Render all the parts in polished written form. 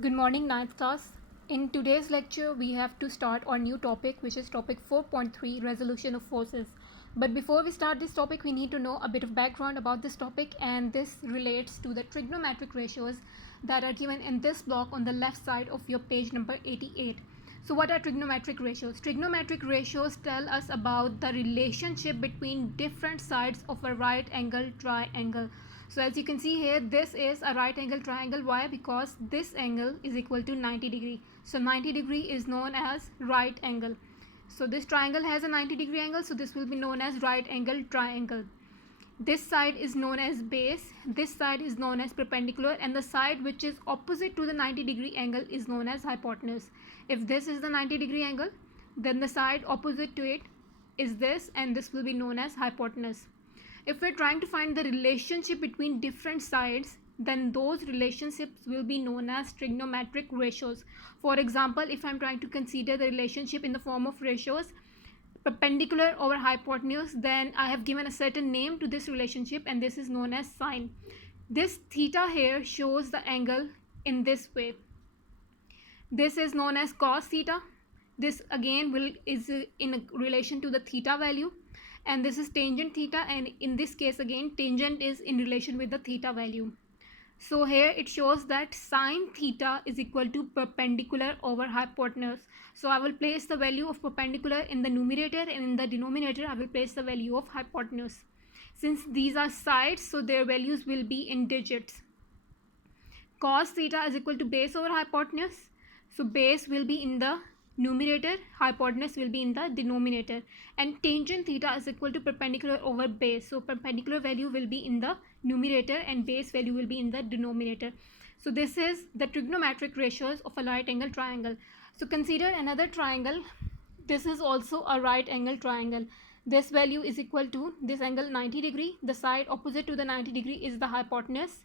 Good morning, ninth class. In today's lecture, we have to start our new topic, which is topic 4.3, resolution of forces. But before we start this topic, we need to know a bit of background about this topic, and this relates to the trigonometric ratios that are given in this block on the left side of your page number 88. So what are trigonometric ratios? Trigonometric ratios tell us about the relationship between different sides of a right angle triangle. So as you can see here, this is a right angle triangle. Why? Because this angle is equal to 90 degree. So 90 degree is known as right angle. So this triangle has a 90-degree angle, so this will be known as right angle triangle. This side is known as base, this side is known as perpendicular, and the side which is opposite to the 90-degree angle is known as hypotenuse. If this is the 90-degree angle, then the side opposite to it is this, and this will be known as hypotenuse. If we're trying to find the relationship between different sides, then those relationships will be known as trigonometric ratios. For example, if I'm trying to consider the relationship in the form of ratios, perpendicular over hypotenuse, then I have given a certain name to this relationship, and this is known as sine. This theta here shows the angle in this way. This is known as cos theta. This again is in relation to the theta value, and this is tangent theta, and in this case again tangent is in relation with the theta value. So here it shows that sine theta is equal to perpendicular over hypotenuse. So I will place the value of perpendicular in the numerator, and in the denominator I will place the value of hypotenuse. Since these are sides, so their values will be in digits. Cos theta is equal to base over hypotenuse. So base will be in the numerator, hypotenuse will be in the denominator, and tangent theta is equal to perpendicular over base. So perpendicular value will be in the numerator and base value will be in the denominator. So this is the trigonometric ratios of a right angle triangle. So consider another triangle. This is also a right angle triangle. This value is equal to this angle 90 degree. The side opposite to the 90 degree is the hypotenuse.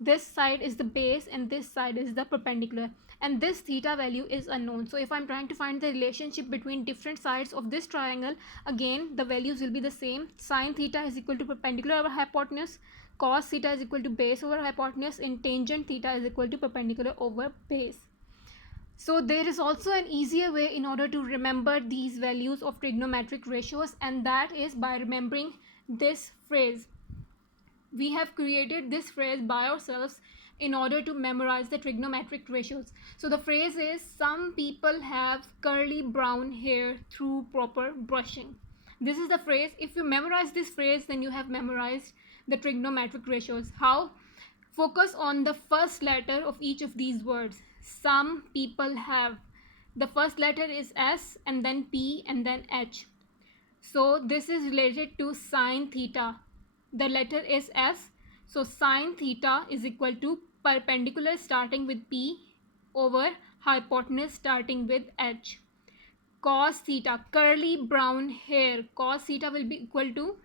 This side is the base and this side is the perpendicular, and this theta value is unknown. So if I'm trying to find the relationship between different sides of this triangle, again the values will be the same. Sine theta is equal to perpendicular over hypotenuse, cos theta is equal to base over hypotenuse, and tangent theta is equal to perpendicular over base. So there is also an easier way in order to remember these values of trigonometric ratios, and that is by remembering this phrase. We have created this phrase by ourselves in order to memorize the trigonometric ratios. So the phrase is, some people have curly brown hair through proper brushing. This is the phrase. If you memorize this phrase, then you have memorized the trigonometric ratios. How? Focus on the first letter of each of these words. Some people have. The first letter is S, and then P, and then H. So this is related to sine theta. The letter is S, so sine theta is equal to perpendicular starting with P over hypotenuse starting with H. Cos theta, curly brown hair, cos theta will be equal to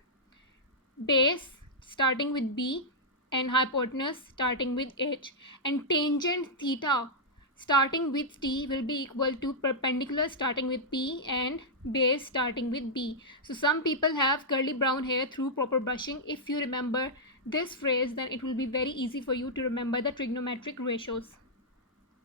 base starting with B and hypotenuse starting with H, and tangent theta starting with T will be equal to perpendicular starting with P and base starting with B. So some people have curly brown hair through proper brushing. If you remember this phrase, then it will be very easy for you to remember the trigonometric ratios.